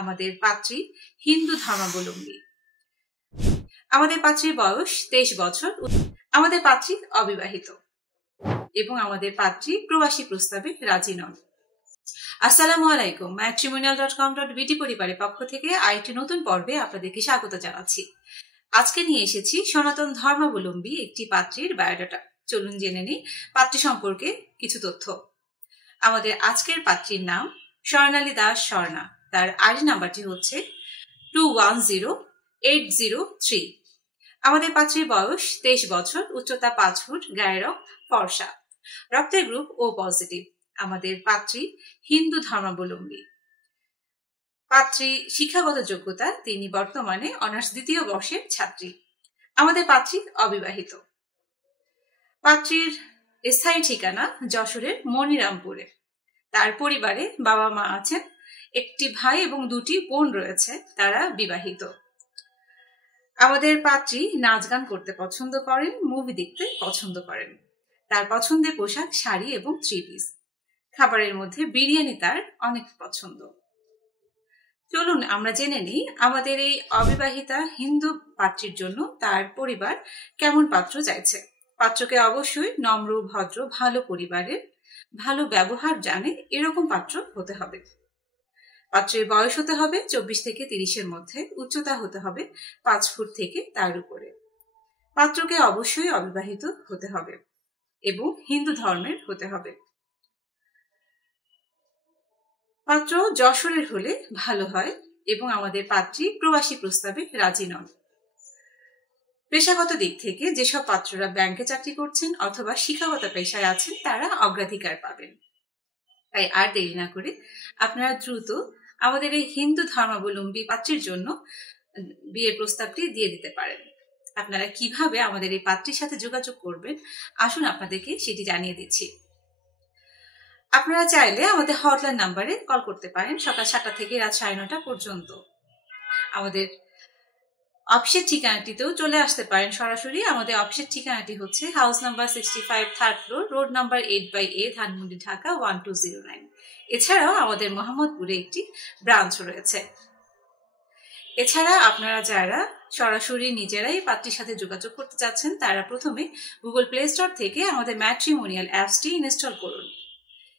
আমাদের পাত্রী হিন্দু ধর্মাবলম্বী। আমাদের পাত্রীর বয়স 23 বছর। আমাদের পাত্রী অবিবাহিত এবং আমাদের পাত্রী প্রবাসী প্রস্তাবে রাজি নন। আসসালামু আলাইকুম। matrimonial.com.bt পরিবারের পক্ষ থেকে আরেকটি নতুন পর্বে আপনাদেরকে স্বাগত জানাচ্ছি। আজকে নিয়ে এসেছি সনাতন ধর্মাবলম্বী একটি পাত্রীর বায়োডাটা। চলুন জেনে নিই পাত্রী সম্পর্কে কিছু তথ্য। আমাদের আজকের পাত্রীর নাম স্বর্ণালী দাস স্বর্ণা। তার আইডি নাম্বারটি হচ্ছে 210803। আমাদের পাত্রীর বয়স 23 বছর, উচ্চতা 5 ফুট, গায়ের রং ফর্সা, রক্তের গ্রুপ ও পজিটিভ। আমাদের পাত্রী হিন্দু ধর্মাবলম্বী। পাত্রী শিক্ষাগত যোগ্যতা, তিনি বর্তমানে অনার্স 2য় বর্ষের ছাত্রী। আমাদের পাত্রী অবিবাহিত। পাত্রীর স্থায়ী ঠিকানা যশোরের মনিরামপুরে। তার পরিবারে বাবা মা আছেন, একটি ভাই এবং 2টি বোন রয়েছে, তারা বিবাহিত। আমাদের পাত্রী নাচ গান করতে পছন্দ করেন, মুভি দেখতে পছন্দ করেন। তার পছন্দের পোশাক শাড়ি এবং 3 পিস। খাবারের মধ্যে বিরিয়ানি তার অনেক পছন্দ। চলুন আমরা জেনে নিই আমাদের এই অবিবাহিতা হিন্দু পাত্রীর জন্য তার পরিবার কেমন পাত্র চাইছে। পাত্রকে অবশ্যই নম্র, ভদ্র, ভালো পরিবারের, ভালো ব্যবহার জানে এরকম পাত্র হতে হবে। পাত্রের বয়স হতে হবে 24 থেকে 30-এর মধ্যে, উচ্চতা হতে হবে 5 ফুট থেকে তার উপরে। পাত্রকে অবশ্যই অবিবাহিত হতে হবে এবং হিন্দু ধর্মের হতে হবে। পাত্র যশোরের হলে ভালো হয় এবং আমাদের পাত্রী প্রবাসী প্রস্তাবে রাজি নন। পেশাগত দিক থেকে যেসব পাত্ররা ব্যাংকে চাকরি করছেন অথবা শিক্ষাগত পেশায় আছেন তারা অগ্রাধিকার পাবেন। তাই আর দেরি না করে আপনারা দ্রুত আমাদের এই হিন্দু ধর্মাবলম্বী পাত্রীর জন্য বিয়ের প্রস্তাবটি দিয়ে দিতে পারেন। আপনারা কিভাবে আমাদের এই পাত্রীর সাথে যোগাযোগ করবেন আসুন আপনাদেরকে সেটি জানিয়ে দিচ্ছি। আপনারা চাইলে আমাদের হটলাইন নাম্বারে কল করতে পারেন সকাল 7টা থেকে রাত 9:30 পর্যন্ত। আমাদের অফিসের ঠিকানাটিতেও চলে আসতে পারেন সরাসরি। আমাদের অফিসের ঠিকানাটি হচ্ছে house number 65, 3rd floor, road number 8/A, Dhanmondi, Dhaka 1209। এছাড়াও আমাদের মোহাম্মদপুরে একটি ব্রাঞ্চ রয়েছে। এছাড়া আপনারা যারা সরাসরি নিজেরাই পাত্রীর সাথে যোগাযোগ করতে চাচ্ছেন তারা প্রথমে গুগল প্লে স্টোর থেকে আমাদের ম্যাট্রিমোনিয়াল অ্যাপসটি ইনস্টল করুন।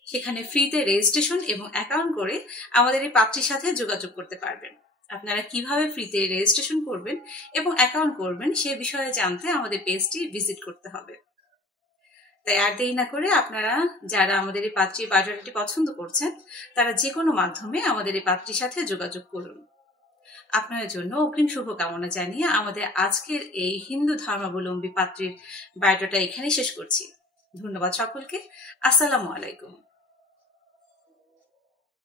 সেখানে ফ্রিতে রেজিস্ট্রেশন এবং অ্যাকাউন্ট করে আমাদের এই পাত্রীর সাথে যোগাযোগ করতে পারবেন। আপনারা কিভাবে ফ্রিতে রেজিস্ট্রেশন করবেন এবং অ্যাকাউন্ট করবেন সে বিষয়ে জানতে আমাদের পেজটি ভিজিট করতে হবে। তাই আর দেরি না করে আপনারা যারা আমাদের এই পাত্রীর বায়োডাটাটি পছন্দ করছেন তারা যে কোনো মাধ্যমে আমাদের এই পাত্রীর সাথে যোগাযোগ করুন। আপনাদের জন্য অগ্রিম শুভকামনা জানিয়ে আমাদের আজকের এই হিন্দু ধর্মাবলম্বী পাত্রীর বায়োডাটা এখানেই শেষ করছি। ধন্যবাদ সকলকে। আসসালামু আলাইকুম।